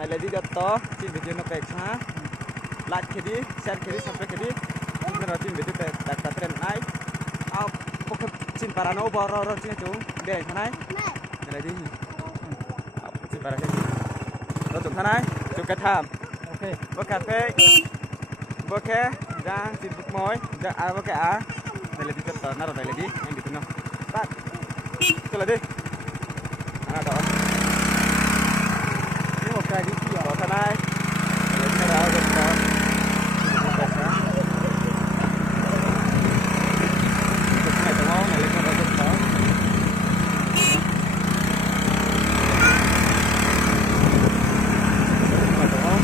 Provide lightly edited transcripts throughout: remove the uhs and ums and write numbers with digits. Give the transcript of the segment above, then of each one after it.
Này là đi đợt to, tin về chuyện nó kẹt xá. Lại cái đi, xem cái đi, sampai cái đi. Ini là tin về chuyện đặt trend này. Pokok tin parano boro tin chúng, để thế này. Này là đi. Tin parano. Nó chúng thế này, chúng cái tham. Ok, bữa cà phê. Bữa khe, đang tin bực mối, đã bữa kẻ. Này là đi đợt to, nào này là đi, anh đi nào. Bắt. Cái là đi. Đó. Một cái đi kia ở thân này lấy cái đó được rồi này đúng không này lấy cái đó được rồi đúng không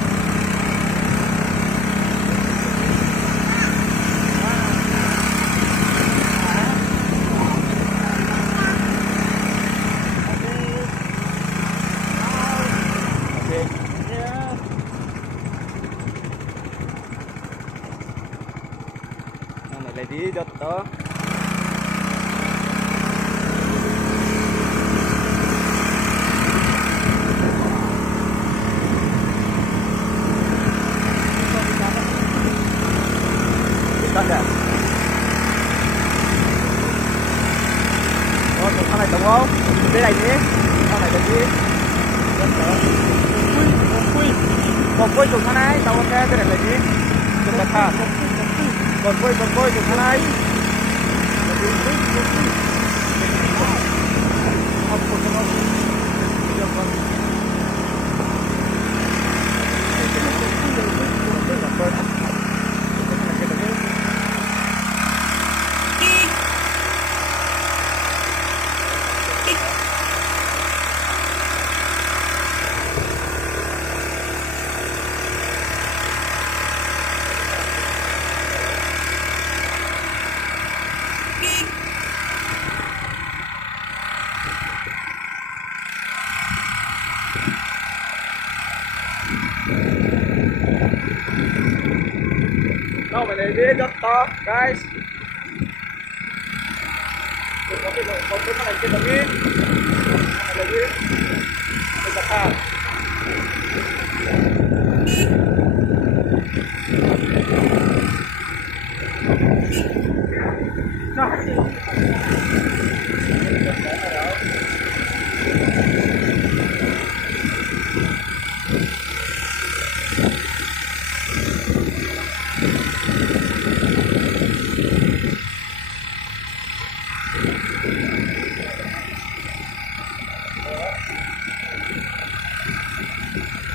lại đi đợt đó con này đúng không? Đây này nhé, con này đi. Một quay chụp này, tao ok cái này nhé, chụp đặt thả. Còn quay chụp này. Đâu phải để rất to, guys. Có cái này trên tầng đi. Này là gì? Đây là